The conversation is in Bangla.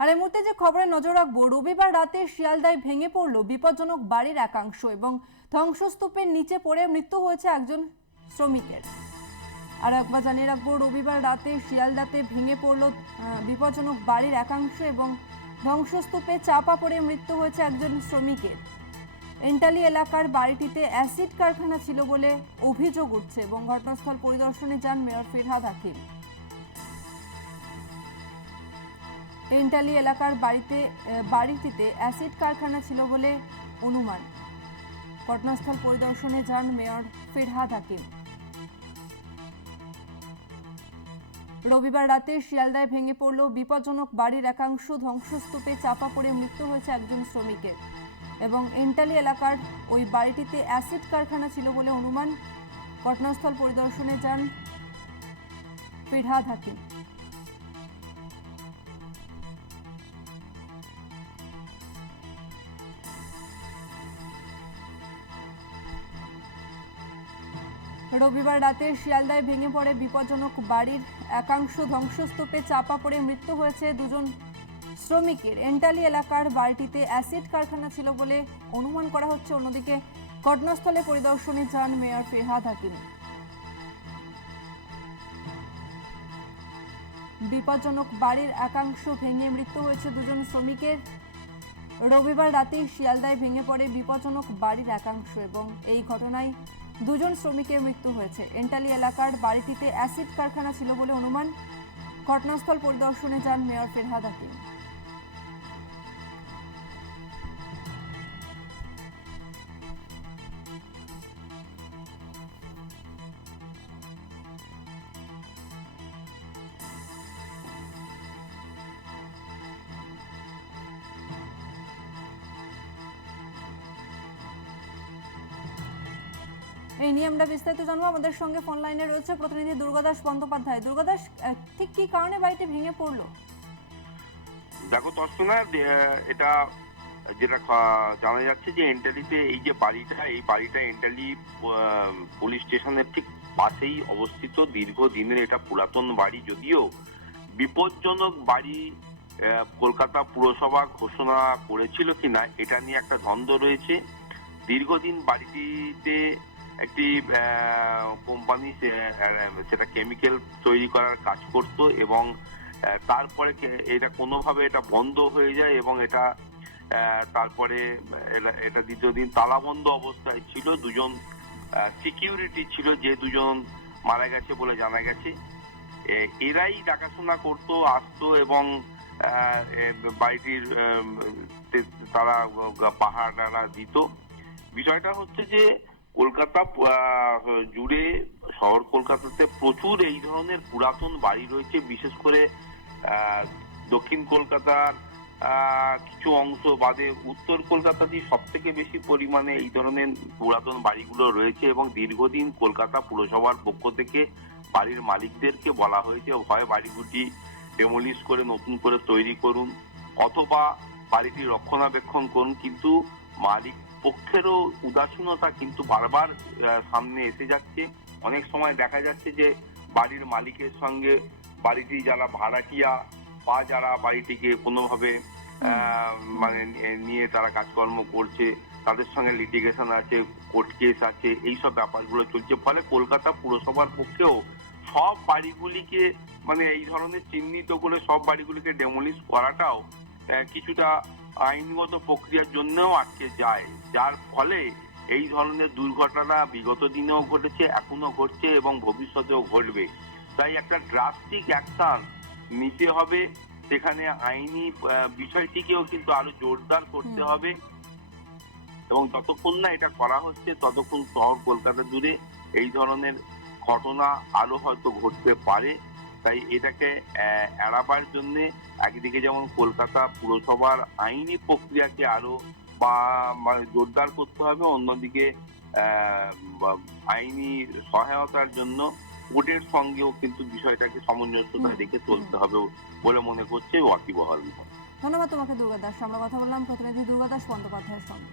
আর এই মুহূর্তে যে খবরে নজর রাখবো, রবিবার রাতে শিয়ালদায় ভেঙে পড়লো বিপজ্জনক বাড়ির একাংশ এবং ধ্বংসস্তূপের নিচে পড়ে মৃত্যু হয়েছে একজন শ্রমিকের। আর একবার জানিয়ে রাখবো, রবিবার রাতে শিয়ালদাতে ভেঙে পড়লো বিপজ্জনক বাড়ির একাংশ এবং ধ্বংসস্তূপে চাপা পড়ে মৃত্যু হয়েছে একজন শ্রমিকের। এন্টালি এলাকার বাড়িটিতে অ্যাসিড কারখানা ছিল বলে অভিযোগ উঠছে এবং ঘটনাস্থল পরিদর্শনে যান মেয়র ফিরহাদ হাকিম। এন্টালি এলাকার বাড়িটিতে অ্যাসিড কারখানা ছিল বলে অনুমান। ঘটনাস্থল পরিদর্শনে যান মেয়র ফিরহাদ হাকিম। রবিবার রাতে শিয়ালদায় ভেঙে পড়ল বিপজ্জনক বাড়ির একাংশ, ধ্বংসস্তূপে চাপা পড়ে মৃত্যু হয়েছে একজন শ্রমিকের এবং এন্টালি এলাকার ওই বাড়িটিতে অ্যাসিড কারখানা ছিল বলে অনুমান। ঘটনাস্থল পরিদর্শনে যান ফিরহাদ হাকিম। রবিবার রাতে শিয়ালদায় ভেঙে পড়ে বিপজ্জনক বাড়ির একাংশ, ধ্বংসস্তূপে চাপা পড়ে মৃত্যু হয়েছে দুজন শ্রমিকের। এন্টালি এলাকার বাড়িটিতে অ্যাসিড কারখানা ছিল বলে অনুমান করা হচ্ছে। অন্যদিকে ঘটনাস্থলে পরিদর্শনে যান মেয়র ফিরহাদ হাকিম। বিপজ্জনক বাড়ির একাংশ ভেঙে মৃত্যু হয়েছে দুজন শ্রমিকের। রবিবার রাতেই শিয়ালদায় ভেঙে পড়ে বিপজ্জনক বাড়ির একাংশ এবং এই ঘটনায় দুজন শ্রমিকের মৃত্যু হয়েছে। এন্টালি এলাকার বাড়িটিতে অ্যাসিড কারখানা ছিল বলে অনুমান। ঘটনাস্থল পরিদর্শনে যান মেয়র ফিরহাদ হাকিম। এই নিয়ে আমরা বিস্তারিত জানবো। আমাদের সঙ্গে ফোন লাইনে রয়েছে প্রতিনিধি দুর্গাদাস বন্দ্যোপাধ্যায়। দুর্গাদাস, ঠিক কি কারণে বাড়িটি ভেঙে পড়লো? দেখো তর্চনা, এটা যেটা জানা যাচ্ছে যে এন্টালিতে এই যে বাড়িটা, এই বাড়িটা এন্টালি পুলিশ স্টেশনের ঠিক পাশেই অবস্থিত। দীর্ঘদিনের এটা পুরাতন বাড়ি, যদিও বিপজ্জনক বাড়ি কলকাতা পুরসভা ঘোষণা করেছিল কিনা এটা নিয়ে একটা দ্বন্দ্ব রয়েছে। দীর্ঘদিন বাড়িটিতে একটি কোম্পানি সেটা কেমিক্যাল তৈরি করার কাজ করত এবং তারপরে এটা কোনোভাবে এটা বন্ধ হয়ে যায় এবং এটা তারপরে এটা দ্বিতীয় দিন তালাবন্ধ অবস্থায় ছিল। দুজন সিকিউরিটি ছিল, যে দুজন মারা গেছে বলে জানা গেছে। এরাই দেখাশোনা করতো, আসতো এবং বাড়িটির তারা পাহারা দিত। বিষয়টা হচ্ছে যে কলকাতা জুড়ে, শহর কলকাতাতে প্রচুর এই ধরনের পুরাতন বাড়ি রয়েছে। বিশেষ করে দক্ষিণ কলকাতার কিছু অংশ বাদে উত্তর কলকাতাতেই সব থেকে বেশি পরিমাণে এই ধরনের পুরাতন বাড়িগুলো রয়েছে এবং দীর্ঘদিন কলকাতা পুরসভার পক্ষ থেকে বাড়ির মালিকদেরকে বলা হয়েছে হয় বাড়িগুলি ডেমোলিশ করে নতুন করে তৈরি করুন অথবা বাড়িটি রক্ষণাবেক্ষণ করুন, কিন্তু মালিক পক্ষেরও উদাসীনতা কিন্তু বারবার সামনে এসে যাচ্ছে। অনেক সময় দেখা যাচ্ছে যে বাড়ির মালিকের সঙ্গে বাড়িটি যারা ভাড়াটিয়া বা যারা বাড়িটিকে কোনোভাবে মানে নিয়ে তারা কাজকর্ম করছে, তাদের সঙ্গে লিটিগেশন আছে, কোর্ট কেস আছে, এইসব ব্যাপারগুলো চলছে। ফলে কলকাতা পুরসভার পক্ষেও সব বাড়িগুলিকে মানে এই ধরনের চিহ্নিত করে সব বাড়িগুলিকে ডেমোলিশ করাটাও কিছুটা আইনগত প্রক্রিয়ার জন্যও আটকে যায়, যার ফলে এই ধরনের দুর্ঘটনা বিগত দিনেও ঘটেছে, এখনো ঘটছে এবং ভবিষ্যতেও ঘটবে। তাই একটা ড্রাস্টিক অ্যাকশন নিতে হবে, সেখানে আইনি বিষয়টিকেও কিন্তু আরো জোরদার করতে হবে এবং যতক্ষণ না এটা করা হচ্ছে ততক্ষণ শহর কলকাতা জুড়ে এই ধরনের ঘটনা আরো হয়তো ঘটতে পারে। তাই এটাকে এড়াবার জন্য একদিকে যেমন কলকাতা পুরসভার আইনি প্রক্রিয়াকে আরো জোরদার করতে হবে, অন্যদিকে আইনি সহায়তার জন্য কোর্টের সঙ্গেও কিন্তু বিষয়টাকে সামঞ্জস্যতা রেখে চলতে হবে বলে মনে করছে ওয়াকিবহাল। ধন্যবাদ তোমাকে দুর্গাদাস। আমরা কথা বললাম প্রতিনিধি দুর্গাদাস বন্দ্যোপাধ্যায়ের সঙ্গে।